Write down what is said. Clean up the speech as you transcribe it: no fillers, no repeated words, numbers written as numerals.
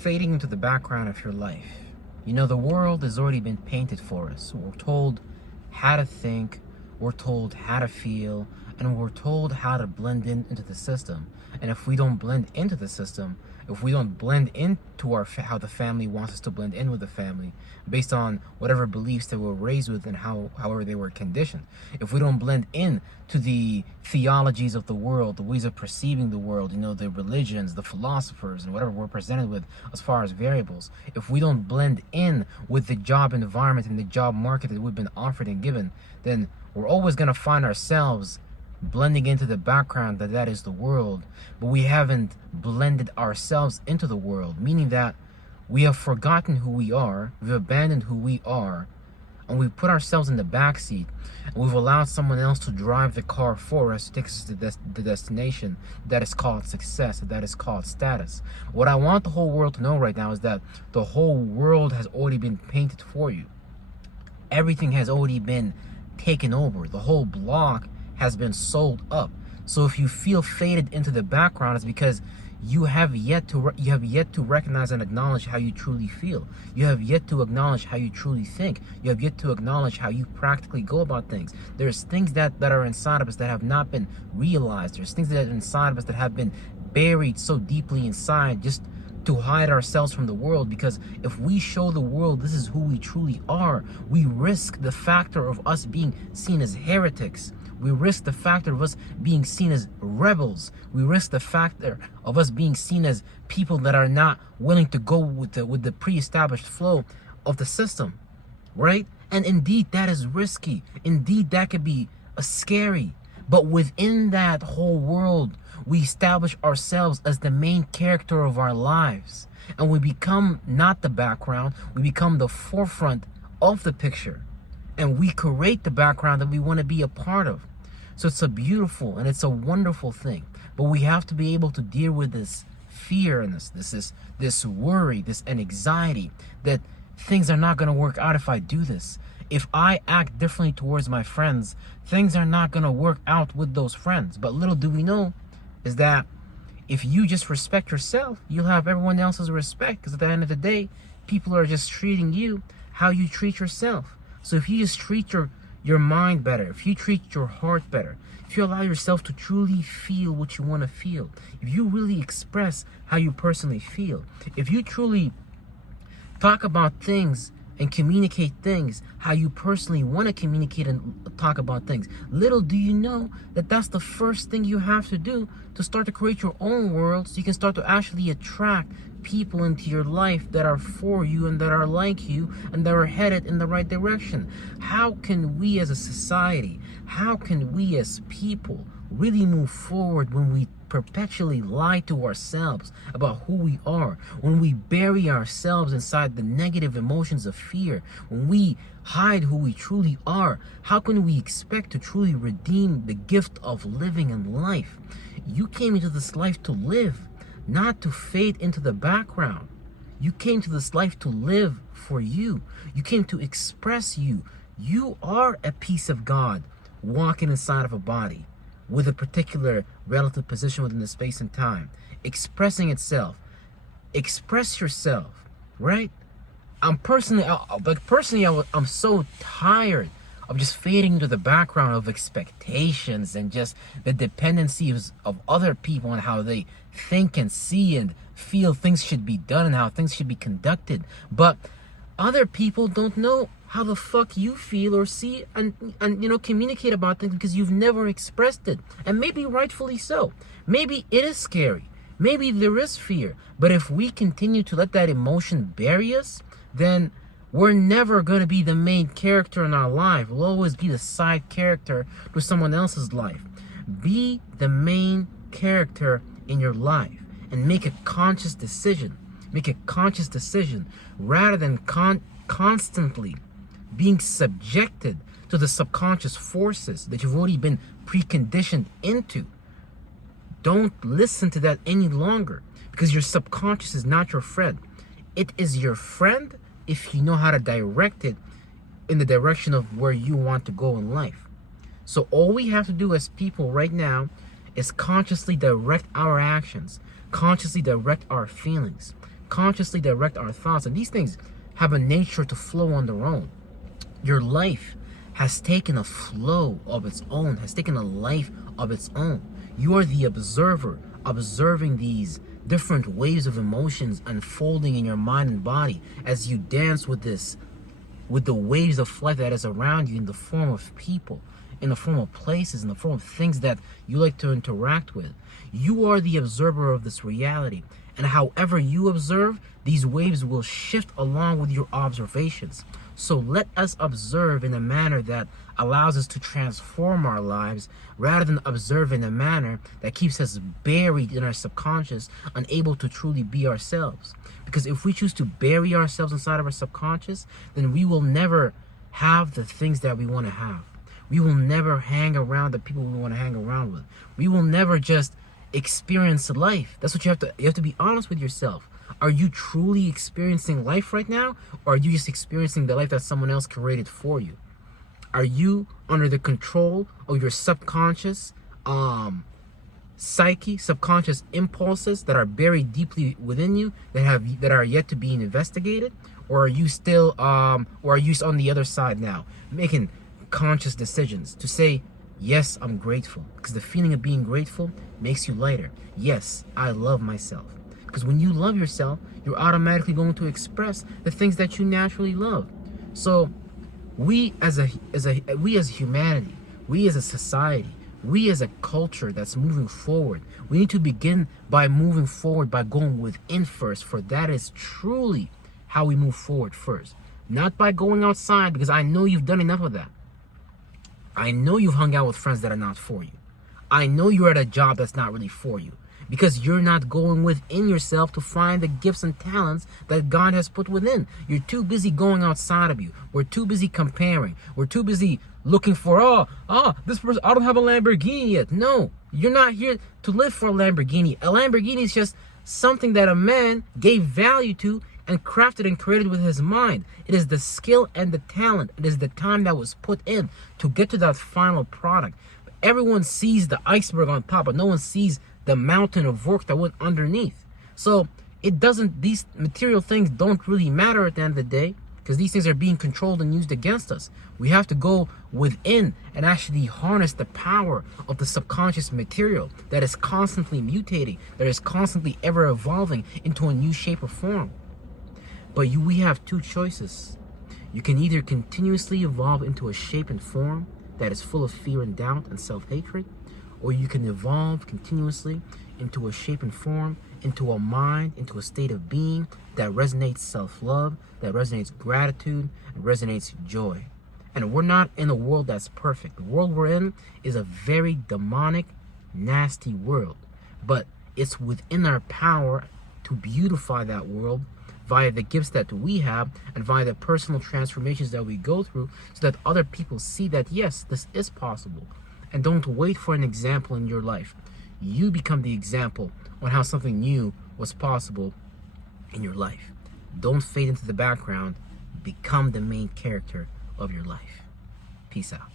fading into the background of your life. You know, the world has already been painted for us. We're told how to think, we're told how to feel, and we're told how to blend into the system. And if we don't blend into the system, if we don't blend into how the family wants us to blend in with the family, based on whatever beliefs they were raised with and however they were conditioned, if we don't blend in to the theologies of the world, the ways of perceiving the world, you know, the religions, the philosophers, and whatever we're presented with as far as variables, if we don't blend in with the job environment and the job market that we've been offered and given, then we're always going to find ourselves blending into the background that is the world, but we haven't blended ourselves into the world, meaning that we have forgotten who we are, we've abandoned who we are, and we've put ourselves in the back seat, and we've allowed someone else to drive the car for us to take us to the destination that is called success, that is called status. What I want the whole world to know right now is that the whole world has already been painted for you. Everything has already been taken over. The whole block has been sold up. So if you feel faded into the background, it's because you have yet to recognize and acknowledge how you truly feel. You have yet to acknowledge how you truly think. You have yet to acknowledge how you practically go about things. There's things that are inside of us that have not been realized. There's things that are inside of us that have been buried so deeply inside just to hide ourselves from the world, because if we show the world this is who we truly are, we risk the factor of us being seen as heretics. We risk the factor of us being seen as rebels. We risk the factor of us being seen as people that are not willing to go with the pre-established flow of the system, right? And indeed, that is risky. Indeed, that could be scary. But within that whole world, we establish ourselves as the main character of our lives. And we become not the background, we become the forefront of the picture. And we create the background that we want to be a part of. So it's a beautiful and it's a wonderful thing. But we have to be able to deal with this fear and this worry, this anxiety that things are not going to work out if I do this. If I act differently towards my friends, things are not going to work out with those friends. But little do we know is that if you just respect yourself, you'll have everyone else's respect. Because at the end of the day, people are just treating you how you treat yourself. So if you just treat your mind better, if you treat your heart better, if you allow yourself to truly feel what you want to feel, if you really express how you personally feel, if you truly talk about things and communicate things how you personally want to communicate and talk about things, little do you know that that's the first thing you have to do to start to create your own world, so you can start to actually attract people into your life that are for you and that are like you and that are headed in the right direction. How can we as a society, how can we as people really move forward when we perpetually lie to ourselves about who we are, when we bury ourselves inside the negative emotions of fear, when we hide who we truly are? How can we expect to truly redeem the gift of living in life? You came into this life to live, not to fade into the background. You came to this life to live for you. You came to express you. You are a piece of God walking inside of a body with a particular relative position within the space and time, expressing itself. Express yourself, right? I'm so tired of just fading into the background of expectations and just the dependencies of other people and how they think and see and feel things should be done and how things should be conducted. But other people don't know how the fuck you feel or see and communicate about things because you've never expressed it. And maybe rightfully so. Maybe it is scary. Maybe there is fear. But if we continue to let that emotion bury us, then we're never going to be the main character in our life. We'll always be the side character to someone else's life. Be the main character in your life and make a conscious decision. Make a conscious decision rather than constantly being subjected to the subconscious forces that you've already been preconditioned into. Don't listen to that any longer, because your subconscious is not your friend. It is your friend if you know how to direct it in the direction of where you want to go in life. So all we have to do as people right now is consciously direct our actions, consciously direct our feelings, subconsciously direct our thoughts. And these things have a nature to flow on their own. Your life has taken a flow of its own, has taken a life of its own. You are the observer, observing these different waves of emotions unfolding in your mind and body as you dance with the waves of life that is around you in the form of people, in the form of places, in the form of things that you like to interact with. You are the observer of this reality. And however you observe, these waves will shift along with your observations. So let us observe in a manner that allows us to transform our lives rather than observe in a manner that keeps us buried in our subconscious, unable to truly be ourselves. Because if we choose to bury ourselves inside of our subconscious, then we will never have the things that we want to have. We will never hang around the people we want to hang around with. We will never just experience life. That's what you have to be honest with yourself. Are you truly experiencing life right now, or are you just experiencing the life that someone else created for you? Are you under the control of your subconscious psyche, subconscious impulses that are buried deeply within you that are yet to be investigated, or are you still or are you on the other side now, making conscious decisions to say, yes, I'm grateful, because the feeling of being grateful makes you lighter. Yes, I love myself. Because when you love yourself, you're automatically going to express the things that you naturally love. So we as humanity, we as a society, we as a culture that's moving forward, we need to begin by moving forward by going within first, for that is truly how we move forward first. Not by going outside, because I know you've done enough of that. I know you've hung out with friends that are not for you. I know you're at a job that's not really for you, because you're not going within yourself to find the gifts and talents that God has put within. You're too busy going outside of you. We're too busy comparing. We're too busy looking for, this person, I don't have a Lamborghini yet. No, you're not here to live for a Lamborghini. A Lamborghini is just something that a man gave value to and crafted and created with his mind. It is the skill and the talent. It is the time that was put in to get to that final product. Everyone sees the iceberg on top, but no one sees the mountain of work that went underneath. So these material things don't really matter at the end of the day, because these things are being controlled and used against us. We have to go within and actually harness the power of the subconscious material that is constantly mutating, that is constantly ever evolving into a new shape or form. But we have two choices. You can either continuously evolve into a shape and form that is full of fear and doubt and self-hatred, or you can evolve continuously into a shape and form, into a mind, into a state of being that resonates self-love, that resonates gratitude, and resonates joy. And we're not in a world that's perfect. The world we're in is a very demonic, nasty world. But it's within our power to beautify that world via the gifts that we have and via the personal transformations that we go through, so that other people see that, yes, this is possible. And don't wait for an example in your life. You become the example on how something new was possible in your life. Don't fade into the background. Become the main character of your life. Peace out.